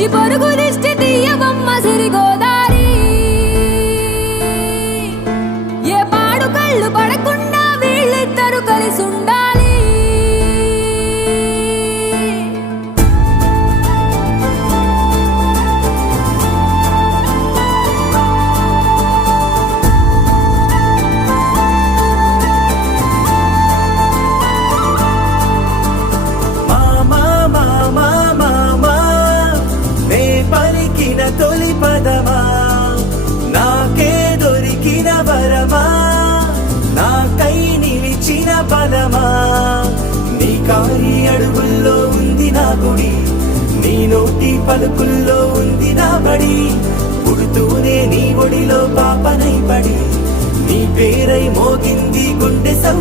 వచ్చి పొరుగు దిష్టి తీయవమ్మ సిరిగోదారి ఏ పాడు కళ్ళు పడకుండా వీళ్ళిద్దరు కలిసి ఉండాలి తొలి పదమా నాకే దొరికిన వరమా నాకై నిలిచిన బలమా నీ కాలి అడుగుల్లో ఉంది నా గుడి నీ నోటి పలుకుల్లో ఉంది నా బడి పుడుతూనే నీ ఒడిలో పాపనై పడి నీ పేరై మోగింది గుండె సవ్వడి